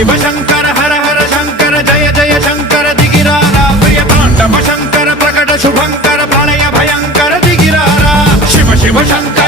शिव शंकर हर हर शंकर जय जय शंकर दिगिरारा प्रिय तांडव शंकर प्रकट शुभंकर प्रलय भयंकर दिगिरारा शिव शिव शंकर